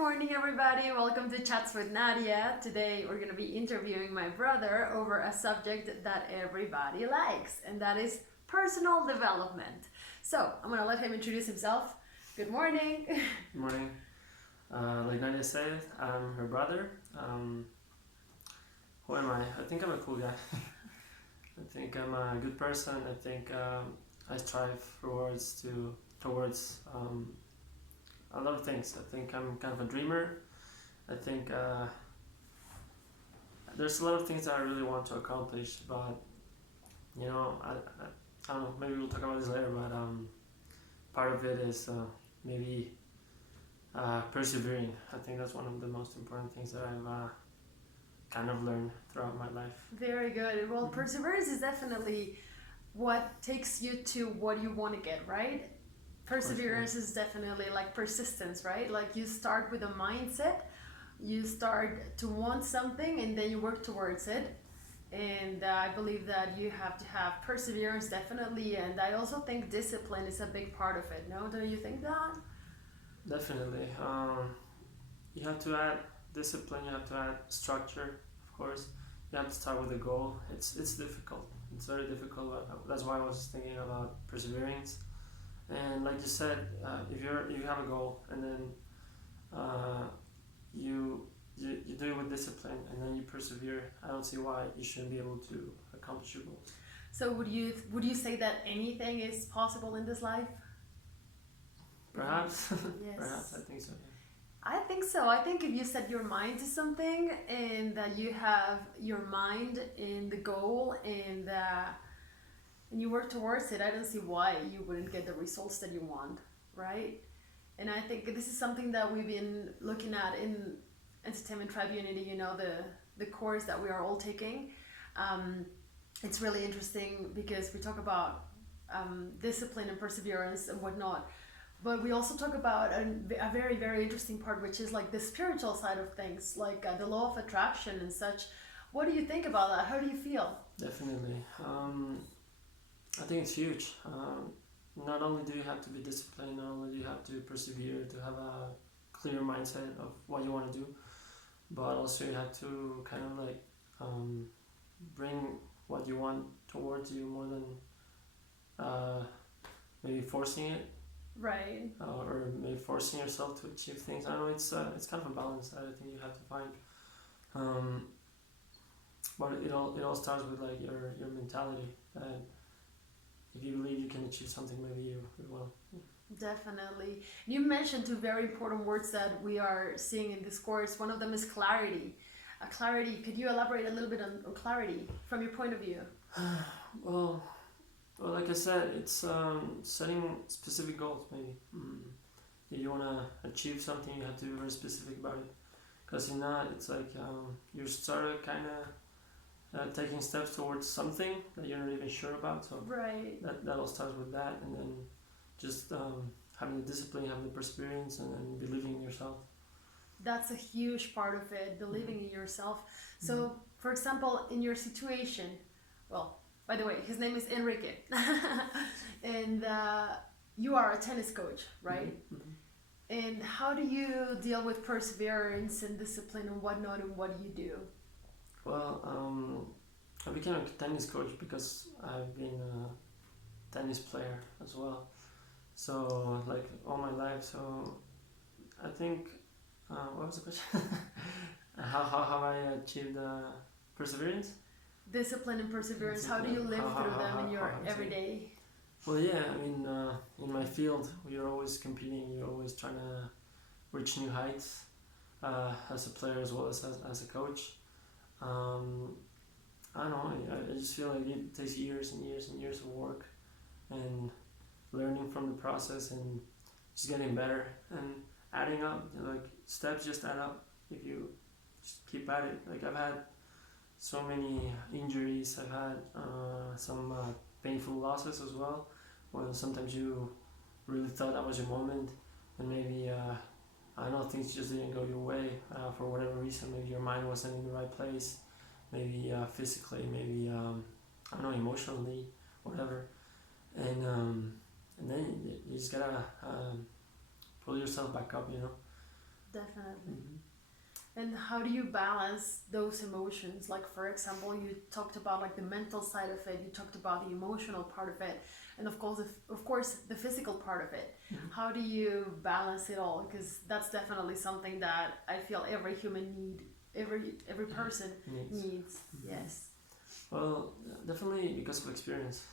morning, everybody. Welcome to Chats with Nadia. Today, we're going to be interviewing my brother over a subject that everybody likes, and that is personal development. So, I'm going to let him introduce himself. Good morning. Good morning. Like Nadia said, I'm her brother. Who am I? I think I'm a cool guy. I think I'm a good person. I think I strive towards a lot of things. I think I'm kind of a dreamer. I think there's a lot of things that I really want to accomplish, but I don't know. Maybe we'll talk about this later. But part of it is maybe persevering. I think that's one of the most important things that I've kind of learned throughout my life. Very good. Well, perseverance is definitely what takes you to what you want to get, right? Perseverance is definitely like persistence, right? Like you start with a mindset, you start to want something, and then you work towards it. And I believe that you have to have perseverance, definitely. And I also think discipline is a big part of it. No, don't you think that? Definitely. You have to add discipline. You have to add structure. Of course, you have to start with a goal. It's difficult. It's very difficult. That's why I was thinking about perseverance. And like you said, if you have a goal and then you do it with discipline and then you persevere, I don't see why you shouldn't be able to accomplish your goals. So would you say that anything is possible in this life? Perhaps. Yes. Perhaps, I think so. Yeah. I think so. I think if you set your mind to something and that you have your mind in the goal and you work towards it, I don't see why you wouldn't get the results that you want, right? And I think this is something that we've been looking at in Entertainment Tribe Unity, the course that we are all taking. It's really interesting because we talk about discipline and perseverance and whatnot. But we also talk about a very, very interesting part, which is like the spiritual side of things, like the law of attraction and such. What do you think about that? How do you feel? Definitely. I think it's huge. Not only do you have to be disciplined, not only do you have to persevere to have a clear mindset of what you want to do, but also you have to kind of like bring what you want towards you more than maybe forcing it. Right. Or maybe forcing yourself to achieve things. I don't know. It's kind of a balance that I think you have to find. But it all starts with like your mentality. And if you believe you can achieve something, maybe you will. Definitely. You mentioned two very important words that we are seeing in this course. One of them is clarity. Clarity. Could you elaborate a little bit on clarity from your point of view? Well, like I said, it's setting specific goals. Maybe if you want to achieve something, you have to be very specific about it. Because if not, it's like you start kind of taking steps towards something that you're not even sure about. So right. That all starts with that, and then just having the discipline, having the perseverance, and then believing in yourself. That's a huge part of it, believing in yourself. So, for example, in your situation, well, by the way, his name is Enrique, and you are a tennis coach, right? Mm-hmm. And how do you deal with perseverance and discipline and whatnot, and what do you do? Well, I became a tennis coach because I've been a tennis player as well. So, like all my life. So, I think, what was the question? how have I achieved perseverance? Discipline and perseverance. How do you live through them in your everyday? Well, yeah. I mean, in my field, you're always competing. You're always trying to reach new heights as a player as well as a coach. I don't know. I just feel like it takes years and years and years of work and learning from the process and just getting better and adding up. Like steps just add up if you just keep at it. Like I've had so many injuries. I've had some painful losses as well. When sometimes you really thought that was your moment, and maybe I know things just didn't go your way for whatever reason. Maybe your mind wasn't in the right place. Maybe physically. Maybe I don't know, emotionally, whatever. And then you just gotta pull yourself back up. Definitely. Mm-hmm. And how do you balance those emotions? Like, for example, you talked about like the mental side of it, you talked about the emotional part of it, and of course, the physical part of it. Mm-hmm. How do you balance it all? Because that's definitely something that I feel every human need, every person needs. Mm-hmm. Yes. Well, definitely because of experience.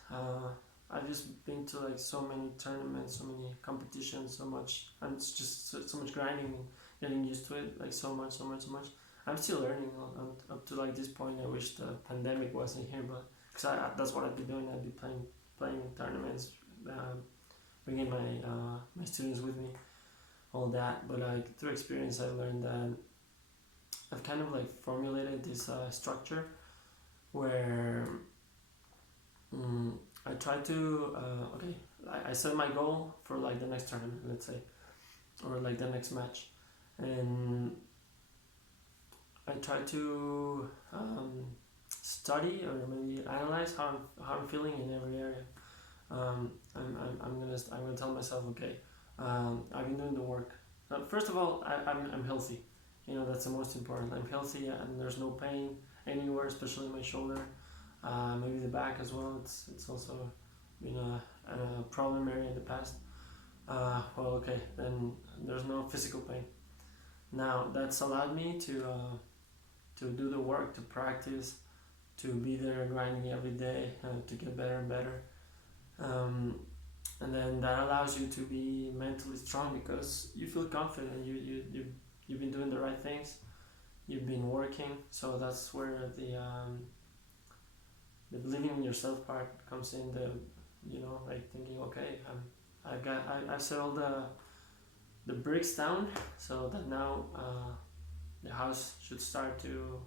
I've just been to like so many tournaments, so many competitions, so much, and it's just so much grinding and getting used to it, like so much, so much, so much. I'm still learning up to like this point. I wish the pandemic wasn't here, but because that's what I'd be doing. I'd be playing tournaments, bringing my students with me, all that. But like through experience, I learned that I've kind of like formulated this structure where I try to okay. I set my goal for like the next tournament, let's say, or like the next match, and I try to study or maybe analyze how I'm feeling in every area. I'm gonna tell myself, okay, I've been doing the work. First of all, I'm healthy. You know, that's the most important. I'm healthy and there's no pain anywhere, especially my shoulder, maybe the back as well. It's also been a problem area in the past. Well, okay, then there's no physical pain. Now that's allowed me to do the work, to practice, to be there grinding every day, to get better and better. Um, and then that allows you to be mentally strong because you feel confident. You've been doing the right things. You've been working, so that's where the believing in yourself part comes in. The like thinking, okay, I've set all the bricks down, so that now the house should start to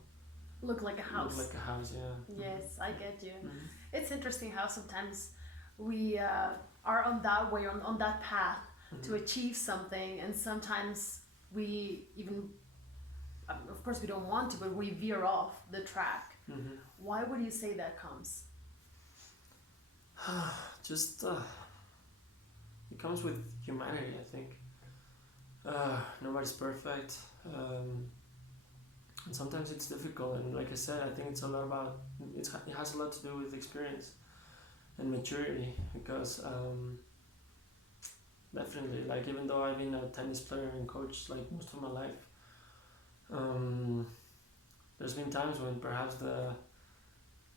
Look like a look house. like a house. Yeah. Yes, I get you. Mm-hmm. It's interesting how sometimes we are on that way, on that path to Mm-hmm. achieve something, and sometimes we even, of course, we don't want to, but we veer off the track. Mm-hmm. Why would you say that comes? Just it comes with humanity, I think. Nobody's perfect, and sometimes it's difficult. And like I said, I think it's a lot about it has a lot to do with experience and maturity because definitely, like even though I've been a tennis player and coach like most of my life, um, there's been times when perhaps the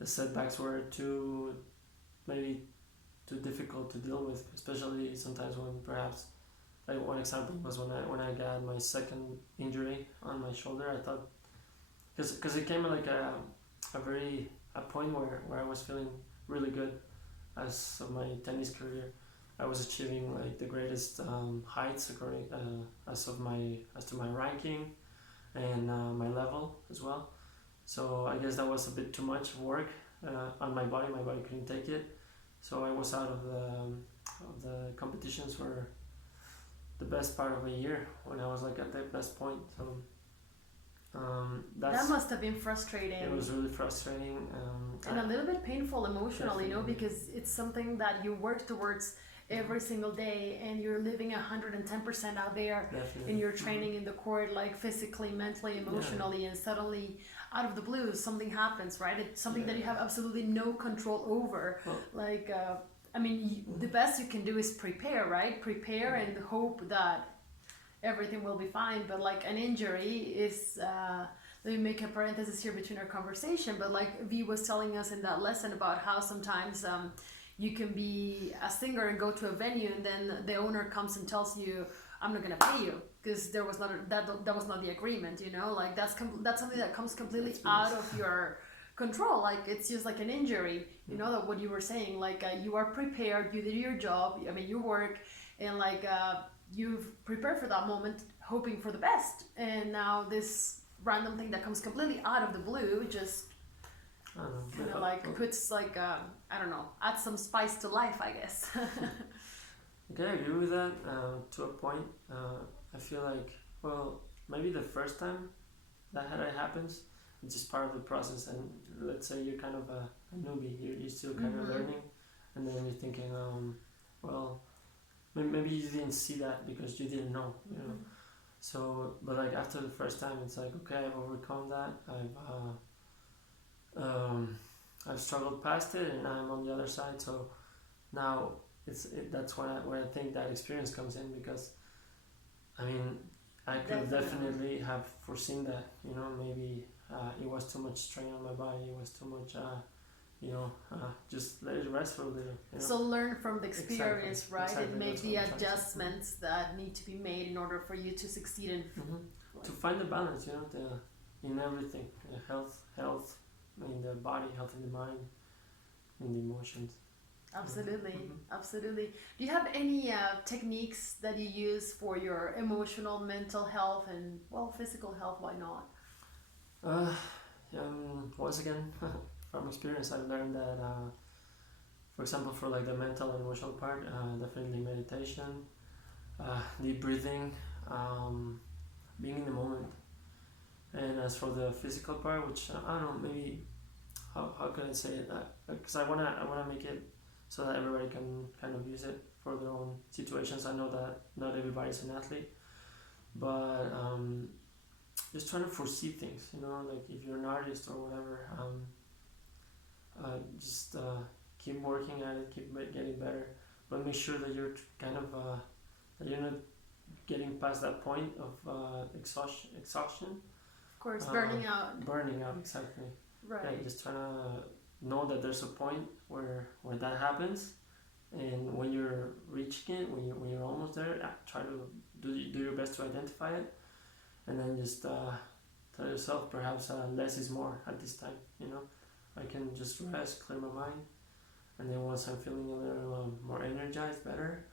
setbacks were maybe too difficult to deal with, especially sometimes when perhaps like one example was when I got my second injury on my shoulder. I thought because it came at like a point where I was feeling really good as of my tennis career. I was achieving like the greatest heights according as to my ranking and my level as well. So I guess that was a bit too much work on my body. My body couldn't take it, so I was out of the competitions for the best part of a year when I was like at the best point. So That that's must have been frustrating. it was really frustrating. And a little bit painful emotionally, Definitely. because it's something that you work towards every single day, and you're living 110% out there, Definitely. and you're training in the court, like physically, mentally, emotionally, and suddenly out of the blue something happens, right? It's something that you have absolutely no control over. Well, Like I mean, the best you can do is prepare, right? Prepare and hope that everything will be fine. But like an injury is let me make a parenthesis here between our conversation, but like V was telling us in that lesson about how sometimes you can be a singer and go to a venue, and then the owner comes and tells you, I'm not going to pay you because there was not that was not the agreement, you know. Like that's something that comes completely out of your control. Like it's just like an injury, you know, that what you were saying, like you are prepared, you did your job, I mean, you work, and like you've prepared for that moment hoping for the best, and now this random thing that comes completely out of the blue just kind of like puts like I don't know, adds some spice to life, I guess. Okay, I agree with that to a point. I feel like, well, maybe the first time that happens, it's just part of the process. And let's say you're kind of a newbie, you're still kind of learning, and then you're thinking, well, maybe you didn't see that because you didn't know, you know. So, but like after the first time, it's like, okay, I've overcome that. I've struggled past it, and I'm on the other side. So now that's where I think that experience comes in, because I mean, I could definitely have foreseen that. You know, maybe it was too much strain on my body. It was too much. Just let it rest for a little. You know? So learn from the experience, exactly. right? Exactly. And make That's the what I'm trying to say. adjustments that need to be made in order for you to succeed in. To find the balance, you know, in everything, health in the body, health in the mind, in the emotions. Absolutely, absolutely. Do you have any techniques that you use for your emotional, mental health, and well, physical health? Why not? Once again, from experience, I've learned that, for example, for like the mental and emotional part, definitely meditation, deep breathing, being in the moment. And as for the physical part, which I don't know, maybe how can I say it? Because I wanna make it so that everybody can kind of use it for their own situations. I know that not everybody's an athlete, but just trying to foresee things. You know, like if you're an artist or whatever, just keep working at it, keep getting better, but make sure that you're kind of that you're not getting past that point of exhaustion. Of course, burning out. Burning out, exactly. Right. Yeah, just trying to know that there's a point where that happens, and when you're reaching it, when you're almost there, try to do your best to identify it, and then just tell yourself perhaps less is more at this time. You know, I can just rest, clear my mind, and then once I'm feeling a little more energized, better.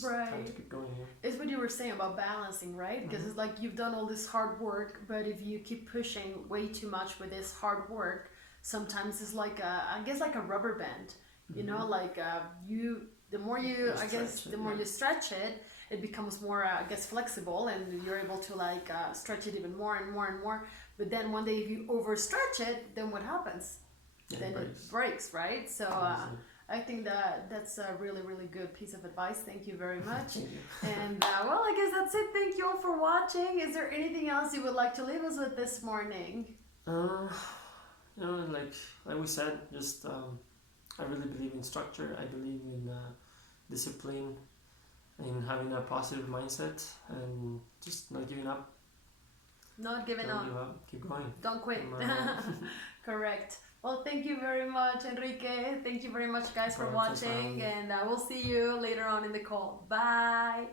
Time to keep going here. It's what you were saying about balancing, right? Because it's like you've done all this hard work, but if you keep pushing way too much with this hard work, sometimes it's like I guess like a rubber band. You know, like the more you stretch it, it becomes more flexible, and you're able to like stretch it even more and more and more. But then one day if you overstretch it, then what happens? Then it breaks, right? So I think that's a really, really good piece of advice. Thank you very much. Thank you. And well, I guess that's it. Thank you all for watching. Is there anything else you would like to leave us with this morning? You know, like we said, just I really believe in structure. I believe in discipline, in having a positive mindset, and just not giving up. Not giving Don't up. give up. Keep going. Don't quit. Correct. Well, thank you very much, Enrique. Thank you very much, guys, for watching, and I will see you later on in the call. Bye.